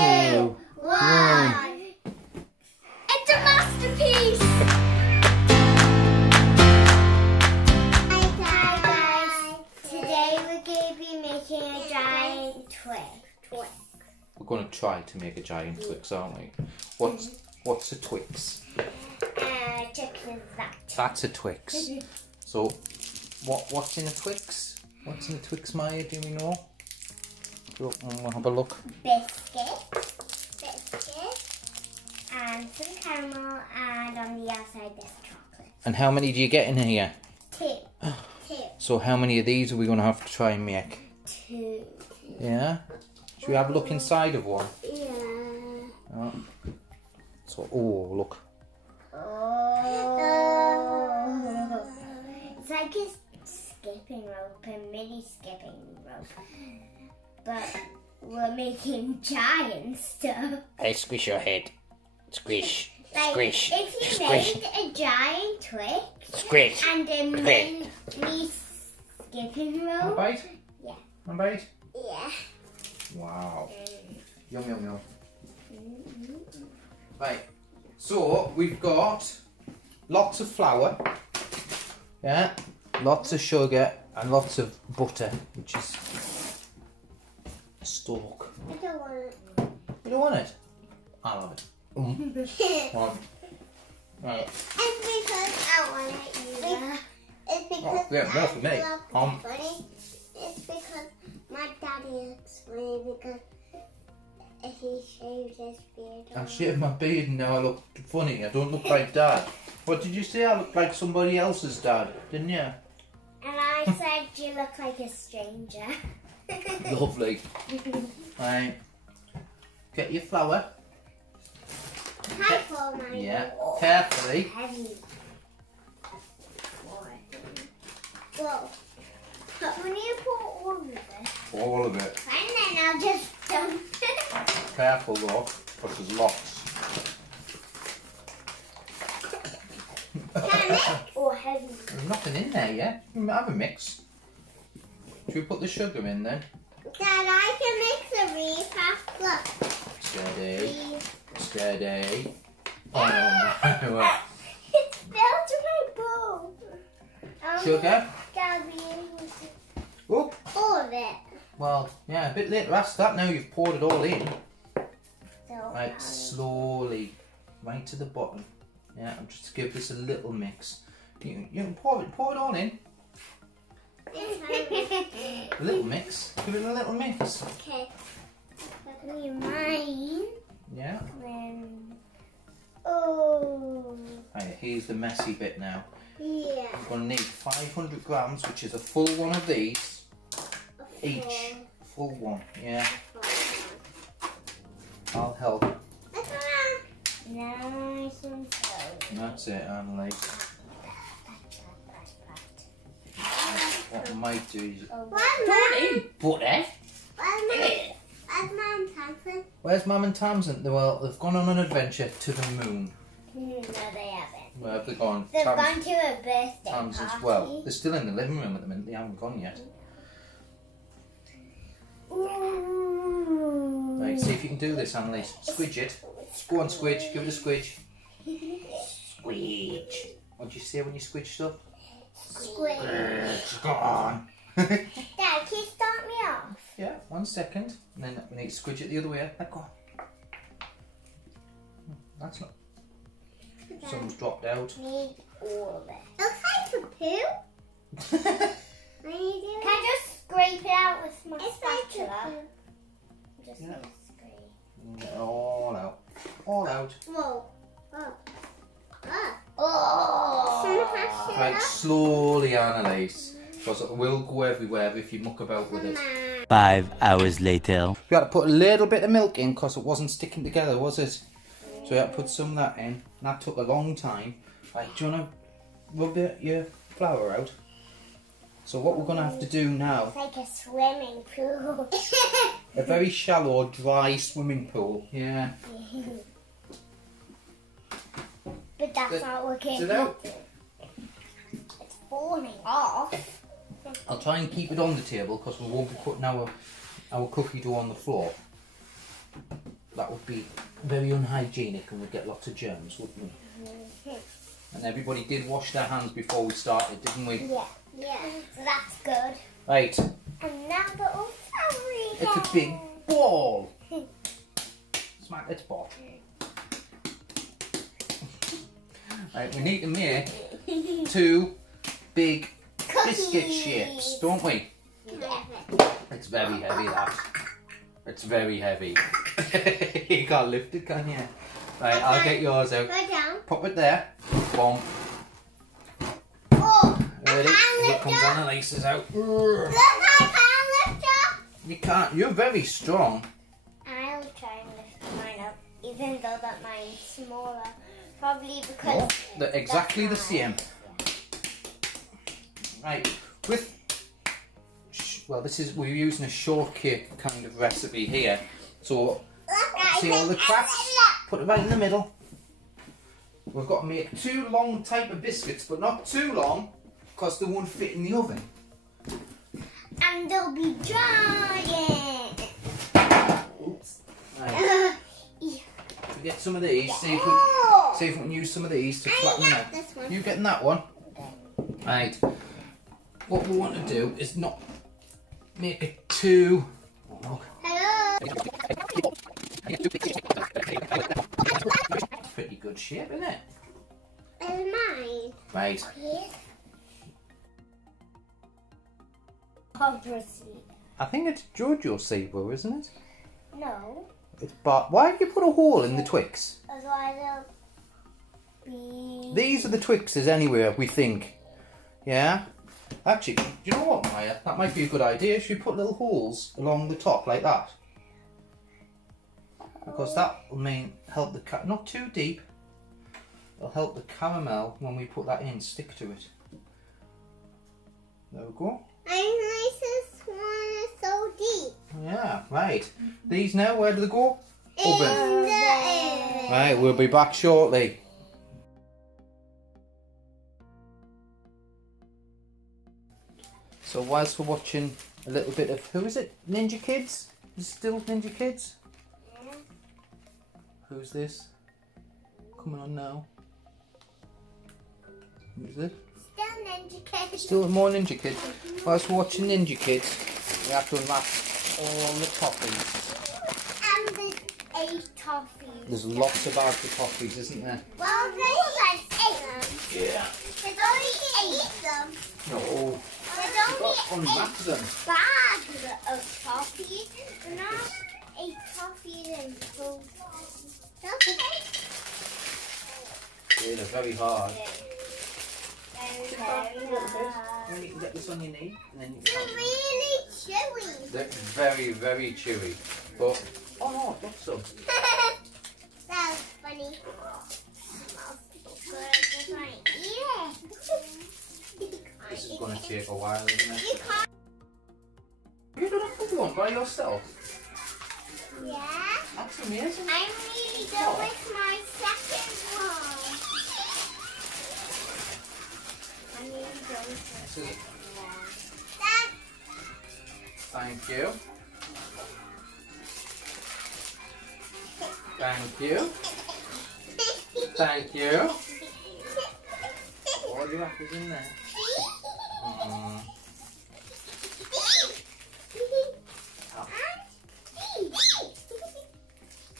2, 1. It's a masterpiece! Hi guys! Today we're going to be making a giant Twix. We're going to try to make a giant Twix, aren't we? What's a Twix? That's a Twix. So, what's in a Twix? What's in a Twix, Maya? Do we know? We'll have a look. Biscuits, and some caramel, and on the outside there's chocolate. And how many do you get in here? 2. So how many of these are we going to have to try and make? 2. Yeah? Should we have a look inside of one? Yeah. Oh. So, oh, look. Oh. It's like a skipping rope, a mini skipping rope. But we're making giant stuff. Hey, squish your head. Squish. Like, Squish. if you Squish. made a giant Twix Squish. and a mini skipping rope. One bite? Yeah. One bite? Yeah. Wow. Yum, yum, yum. Right. So, we've got lots of flour. Yeah. Lots of sugar and lots of butter, which is a stalk. I don't want it. You don't want it? I'll have it. One. Right. It's because I want it either. It's because Yeah, more for me. funny. It's because my daddy looks funny because he shaved his beard. I shaved my beard and now I look funny. I don't look like Dad. What did you say? I look like somebody else's dad, didn't you? And I said you look like a stranger. Lovely. Right. Get your flour. Careful, my Yeah. Oh, Carefully. heavy. Whoa. When you put all of it, All of it. and then I'll just dump it. Careful though, because there's lots. Or heavy. There's nothing in there yet. You might have a mix. Should we put the sugar in then? Dad, I can mix a really fast. Look. Steady. Steady. Oh no. It fell to my bowl. Sugar? Gotta be able to. Oh. All of it. Well, yeah, a bit late to ask that now you've poured it all in. So Right, slowly. Right to the bottom. Yeah, I'm just to give this a little mix. You can pour it all in. A little mix. Give it a little mix. Okay. That's mine. Yeah. Then. Oh. Right, here's the messy bit now. Yeah. I'm going to need 500 grams, which is a full one of these. Each. Full one, yeah. I'll help. Nice and slow. That's it, Annalise. What I might do is... Don't eat butter! Where's Mum Tamsin? Where's Mum and Tamsin? Well, they've gone on an adventure to the moon. No, they haven't. Where have they gone? They've gone to a birthday Tamsin's, party. well, they're still in the living room at the minute. They haven't gone yet. Ooh. Right, see if you can do this, Annalise. Squidge it. Go on, squidge. Give it a squidge. Squidge. What do you say when you squidge stuff? Squidge. Go on. Dad, can you start me off? Yeah, 1 second. And then we need to squidge it the other way. Let go. That's not... Someone's dropped out. Need all of it. Looks like a poo. Can I just scrape it out with my spatula? Just Yeah. scrape. All out. All out. Whoa. Oh. Right, slowly, Annalise. Because it will go everywhere if you muck about with it. 5 hours later. We had to put a little bit of milk in because it wasn't sticking together, was it? So we had to put some of that in. And that took a long time. Right, do you want to rub your flour out? So what we're going to have to do now... It's like a swimming pool. A very shallow, dry swimming pool. Yeah. But that's not working. Is it out? It's falling off. I'll try and keep it on the table because we won't be putting our cookie dough on the floor. that would be very unhygienic and we'd get lots of germs, wouldn't we? And everybody did wash their hands before we started, didn't we? Yeah. Yeah. So that's good. Right. And now the fairy. It's a big ball. Smack its ball. Right, we need to make 2 big biscuit shapes, don't we? Yeah. It's very heavy, that. It's very heavy. You can't lift it, can you? Right, I'll get yours out. Go down. Pop it there. Boom. Oh, Ready? Here it comes on the laces out. look, I can't lift up. You can't. You're very strong. I'll try and lift mine up, even though that mine's smaller. Probably because They're exactly the same. Right, well, we're using a shortcake kind of recipe here. So, see all the cracks? Put it right in the middle. We've got to make 2 long type of biscuits, but not too long, because they won't fit in the oven. And they'll be giant. Oops. Right. Get some of these. See if we can use some of these to flatten them out. This one. You getting that one? Right. What we want to do is not make it too. Oh, Hello. it's pretty good shape, isn't it? And mine. Right. Yes. Obviously. I think it's Jojo Saber, isn't it? No. It's why have you put a hole in the Twix? Otherwise they'll be... These are the Twixes anyway, we think. Yeah? Actually, do you know what, Maya? That might be a good idea. Should we put little holes along the top like that? Because that will help the not too deep. It'll help the caramel when we put that in stick to it. There we go. This one is so deep. Yeah, right. These now, where do they go? In Oven. the oven. Right, we'll be back shortly. So whilst we're watching a little bit of, who is it? Ninja Kids? Is it still Ninja Kids? Yeah. Who's this? Coming on now. Who's it? Still Ninja Kids. Still more Ninja Kids. Whilst we're watching Ninja Kids, we have to unwrap all the toffees. And there's 8 toffees. There's lots about the toffees, isn't there? Well, there's 8. Yeah. There's only 8 of them. No. There's You've got to only unwrap 8 them. bags of toffees. There's not 8 toffees in full. Okay. Yeah, they're very hard. Very Then hard. you can get this on your knee, and then you They're can. really chewy. They're very, very chewy. But oh no, I've got some. That was funny. Smells good. I just want to eat it. This is going to take a while, isn't it? You can't. You've done a full one by yourself. Yeah. That's amazing. I'm really good with my second one. I'm really good with This is it. that. Thank you. Thank you. Thank you. All your apples in there.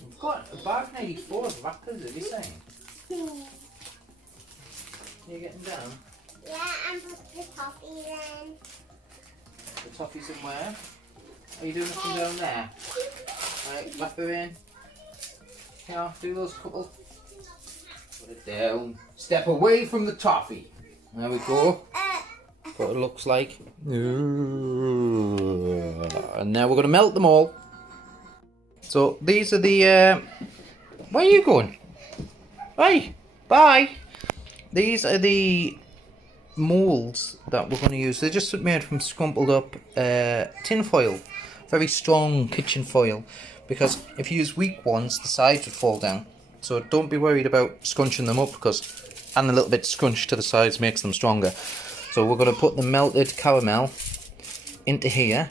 We've got a bag nearly full of wrappers, are you saying? You're getting down? Yeah, and put the toffee in. The toffees in where? Are you doing nothing down there? Right, wrap her in. Yeah, do those couple. Put it down. Step away from the toffee. There we go. What it looks like. And now we're going to melt them all. So these are the... where are you going? Bye. Bye. These are the moulds that we're going to use. They're just made from scrumpled up tin foil. Very strong kitchen foil. Because if you use weak ones, the sides would fall down. So don't be worried about scrunching them up, because and a little bit scrunch to the sides makes them stronger. So we're going to put the melted caramel into here,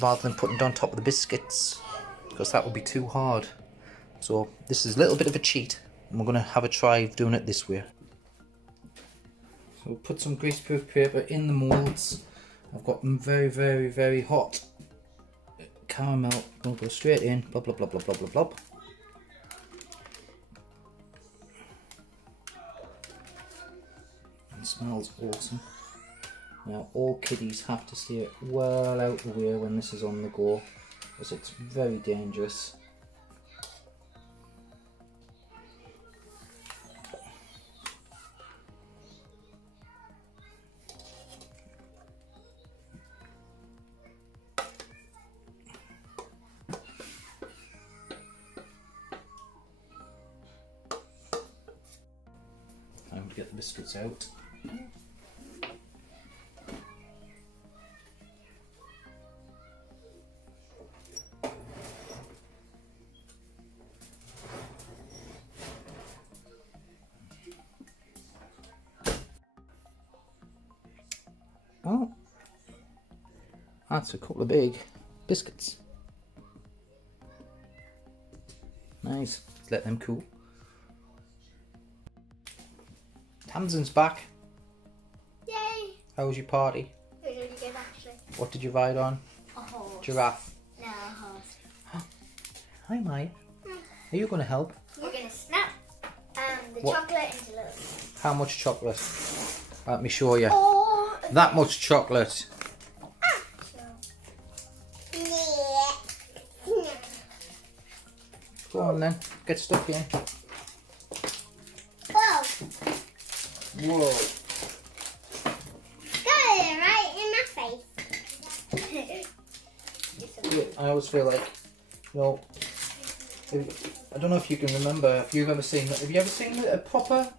rather than putting it on top of the biscuits. because that would be too hard. So this is a little bit of a cheat, and we're going to have a try of doing it this way. So we'll put some greaseproof paper in the moulds. I've got them very, very, very hot. Caramel, I'm going to go straight in, blah, blah, blah, blah, blah, blah, blah. It smells awesome. Now all kiddies have to stay well out the way when this is on the go, because it's very dangerous. Time to get the biscuits out. Oh, that's a couple of big biscuits. Nice. Let's let them cool. Tamsin's back. Yay! How was your party? It was really good, actually. What did you ride on? A horse. Giraffe. No, a horse. Hi, Maya. Are you going to help? We're going to snap the What? chocolate into little... How much chocolate? Let me show you. Oh! That much chocolate. Go on then. Get stuck in. Whoa! Whoa. Got it right in my face. Yeah, I always feel like, you know, I don't know if you can remember, if you've ever seen, have you ever seen a proper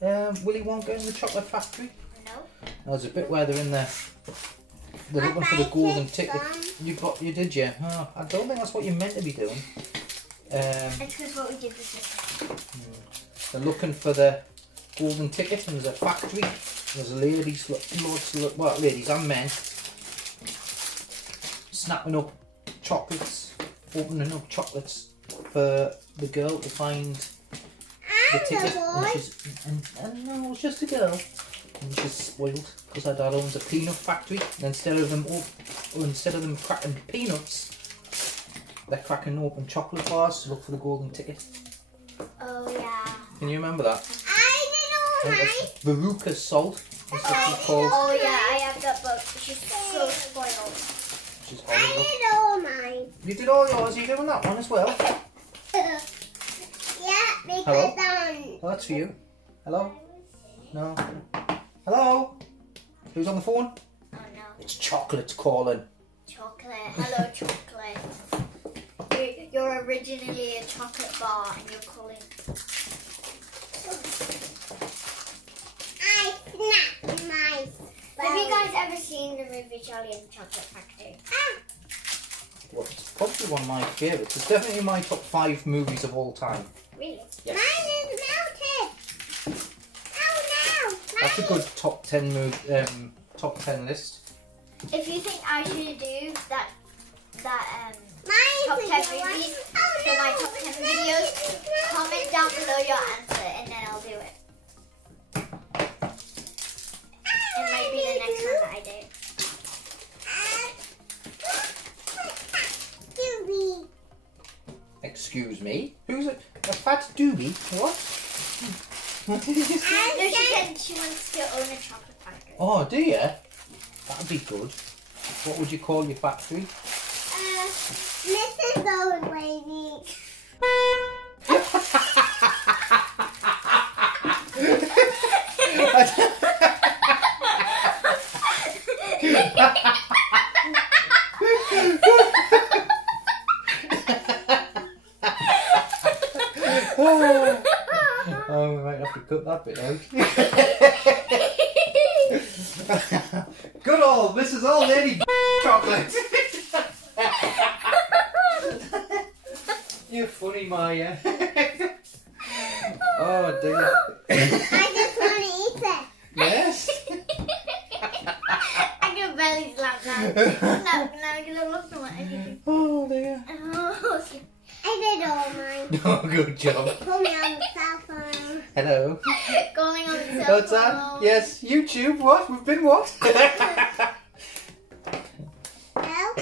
Willy Wonka in the Chocolate Factory? No. There's a bit where they're in there, they're looking for the golden ticket. You did, yeah? Oh, I don't think that's what you're meant to be doing. It's just what we did with this. They're looking for the golden ticket, and there's a factory. There's ladies, lots of, well, ladies and men, snapping up chocolates, opening up chocolates for the girl to find the ticket. And no, it was just a girl. And she's spoiled because her dad owns a peanut factory. And instead of them cracking peanuts, they're cracking open chocolate bars to look for the golden ticket. Oh yeah. Can you remember that? I did all mine. Veruca Salt is what she's called. Oh yeah, I have that book. She's so spoiled. She's horrible. I did all mine. You did all yours. Are you doing that one as well? Yeah, because Hello? Oh, that's for you. Hello? No. Hello? Who's on the phone? Oh no. It's Chocolate calling. Chocolate. Hello, chocolate. You're originally a chocolate bar and you're calling. I snapped my phone. Have you guys ever seen the movie Charlie and the Chocolate Factory? Well, it's probably one of my favourites. It's definitely in my top 5 movies of all time. Really? Yes. Mine is melted. Oh no! That's a good top 10 top 10 list. If you think I should do that Top 10 movies for my top 10 videos, comment down below your answer and then I'll do it. It might be the next one that I do. Excuse me? Who's a fat doobie? What? What did you say? No, she said she wants to own a chocolate factory. Oh, do you? That'd be good. What would you call your factory? Mrs. Old Lady. Oh, we might have to cut that bit out. Good old Mrs. Old Lady chocolate. You're funny, Maya. Oh dear. I just want to eat it. Yes. I can barely slap that. No, because I'm looking at it. Oh dear. Oh, did all mine. Oh, good job. Put me on the cell phone. Hello. Calling on the cell What's that? phone. Yes, YouTube. What? We've been what? Well,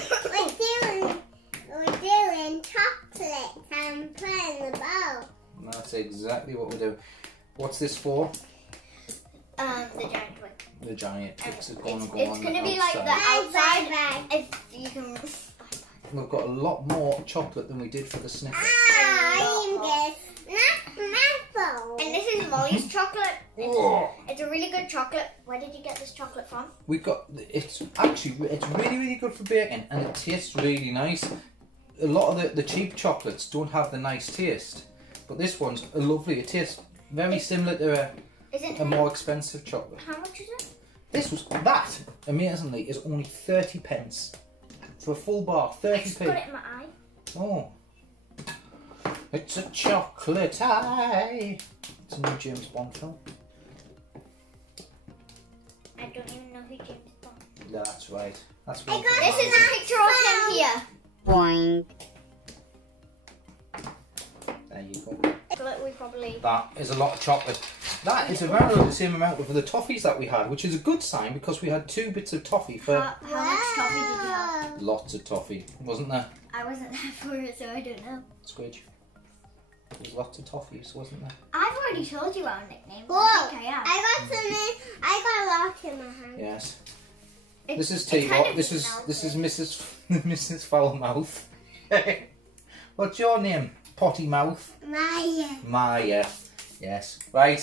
we're doing chocolate and playing the bowl. That's exactly what we're doing. What's this for? The Giant Twix. The Giant Twix is going to go It's on going to the be like the outside. outside. If you can. We've got a lot more chocolate than we did for the snippet. I'm just not my phone. And this is Molly's chocolate. Oh. It's a really good chocolate. Where did you get this chocolate from? We got it's really good for baking, and it tastes really nice. A lot of the cheap chocolates don't have the nice taste, but this one's lovely. It tastes very similar to a more expensive chocolate. How much is it? This was amazingly is only 30p for a full bar. 30p. I just got it in my eye. Oh, it's a chocolate eye. It's a new James Bond film. I don't even know who James Bond is. That's right. That's I what. got This is a picture of him here. Boing. There you go. Chocolate we probably. That is a lot of chocolate. That is around the same amount of the toffees that we had, which is a good sign because we had 2 bits of toffee for How much toffee did you have? lots of toffee, wasn't there? I wasn't there for it, so I don't know. Squidge. There was lots of toffees, wasn't there? I've already told you our nicknames. Whoa! I think I have. I got lots in my hand. Yes. It- This is it T. kind of This is melted. Mrs. Foulmouth. What's your name? Potty Mouth. Maya. Maya. Yes. Right.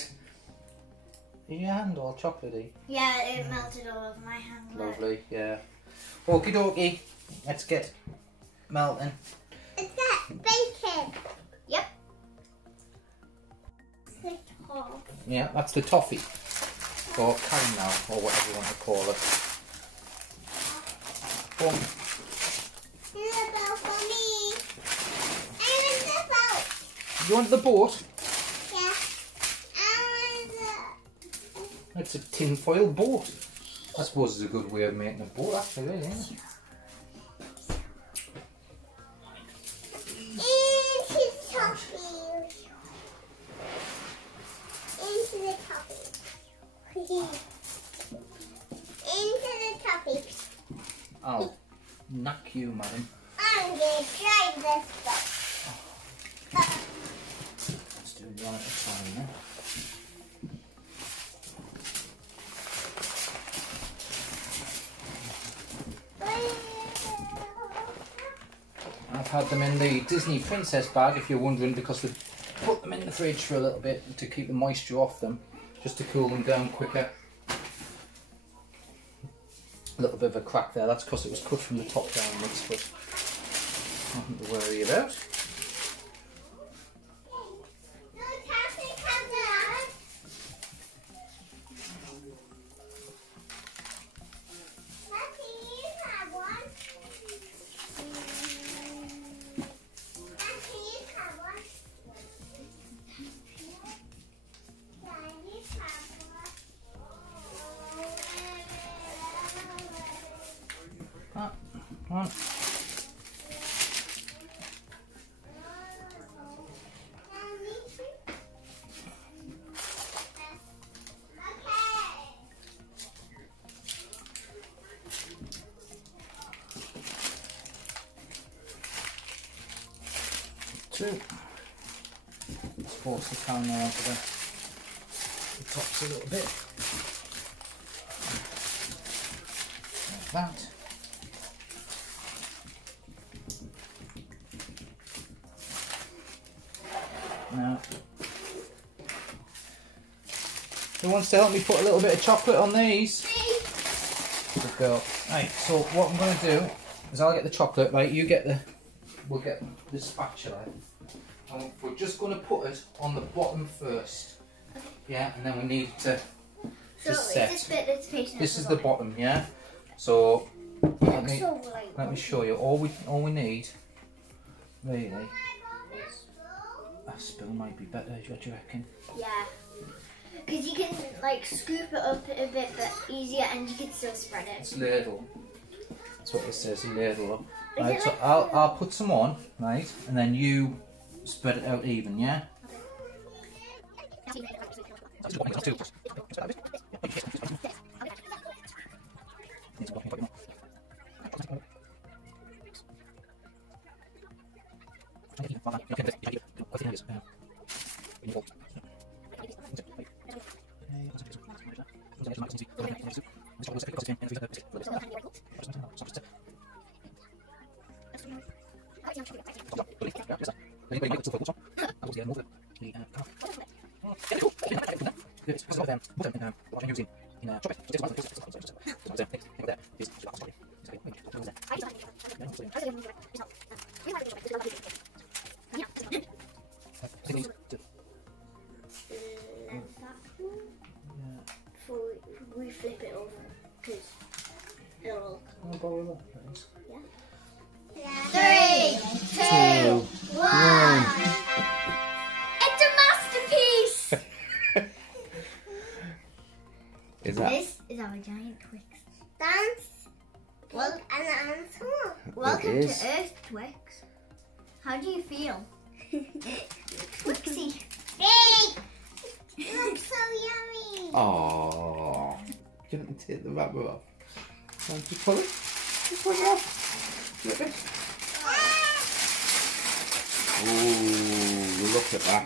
Is your hand all chocolatey? Yeah, it melted all over my hand. look. Lovely. Yeah. Okie dokie. Let's get melting. Is that bacon? Yep. The top. Yeah, that's the toffee. Or caramel, or whatever you want to call it. Boom. Here's a bowl for me. I want the bowl. You want the boat? Yeah. I want It's a tinfoil boat. I suppose it's a good way of making a boat, actually, isn't it? into the toffee. Into the toffee. Into the toffee. I'll knock you, madam. I'm gonna try this bowl. Let's do one at a time then. I've had them in the Disney Princess bag, if you're wondering, because they put them in the fridge for a little bit to keep the moisture off them, just to cool them down quicker. A little bit of a crack there, that's because it was cut from the top downwards, but nothing to worry about. Come on. Two. Let's force the caramel onto the tops a little bit. Like that. Now, who wants to help me put a little bit of chocolate on these? Good girl. Right, so what I'm going to do is I'll get the chocolate, right, you get the, we'll get the spatula. And we're just going to put it on the bottom first. Yeah, and then we need to set. This bit that's facing This at is the bottom, yeah? So, It let looks me, so like let me show you. All we need, really, a spoon might be better, what do you reckon? Yeah. Because you can like scoop it up a bit easier and you can still spread it. It's ladle. That's what it says, ladle. Is Right, it so like I'll put some on, right, and then you Spread it out even, yeah? We flip it over because it'll Yeah. 3, 2, 1. It's a masterpiece. Is that? This is our giant Twix. Dance. Well, and answer. Welcome to is. Earth Twix. How do you feel? Twixy. Big. It looks so yummy. Oh, you don't take the wrapper off. Want to pull it? Just pull it off. Flip it. Ooh, look at that.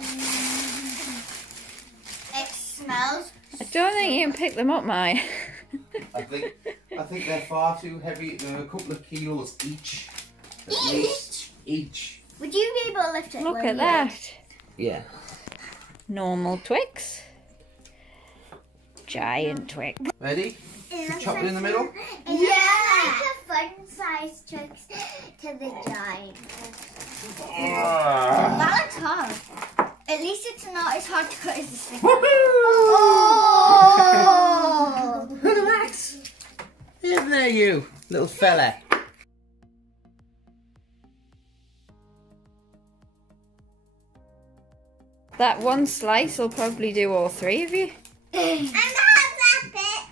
It smells. I don't think you can pick them up, Maya. I think they're far too heavy. They're a couple of kilos each. At least each. Would you be able to lift it? Look when at you- that. Yeah. Normal Twix. Giant Twix. Ready? Chop it in the middle. Yeah. Like a fun size Twix to the giant. That looks hard. At least it's not as hard to cut as this thing. Oh! Look at that! In there, you little fella. That one slice will probably do all three of you. And have that bit.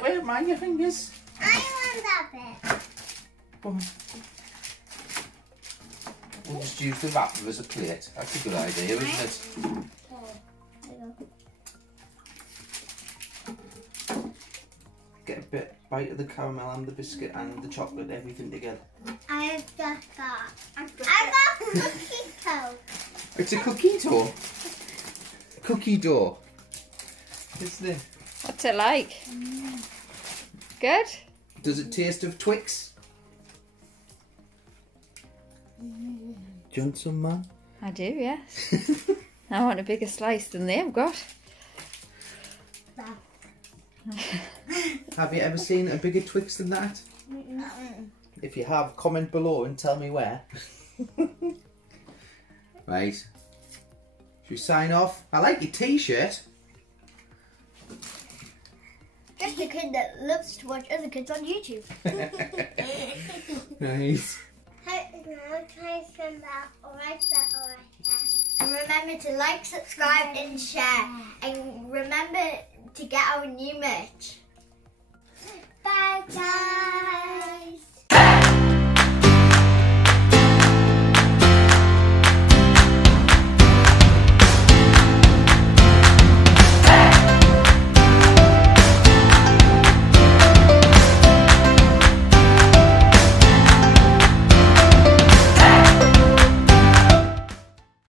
Where? Mind your fingers. I want that bit. Come on. We'll just use the wrapper as a plate. That's a good idea, isn't it? Get a bite of the caramel and the biscuit and the chocolate, everything together. I've just got. I got cookie dough. It's a cookie dough. Cookie dough. Isn't it? What's it like? Good? Does it taste of Twix? Do you want some, man? I do, yes. I want a bigger slice than they've got. Have you ever seen a bigger Twix than that? If you have, comment below and tell me where. Right. Should we sign off? I like your t-shirt. Just a kid that loves to watch other kids on YouTube. Nice. And remember to like, subscribe and share. And remember to get our new merch. Bye guys.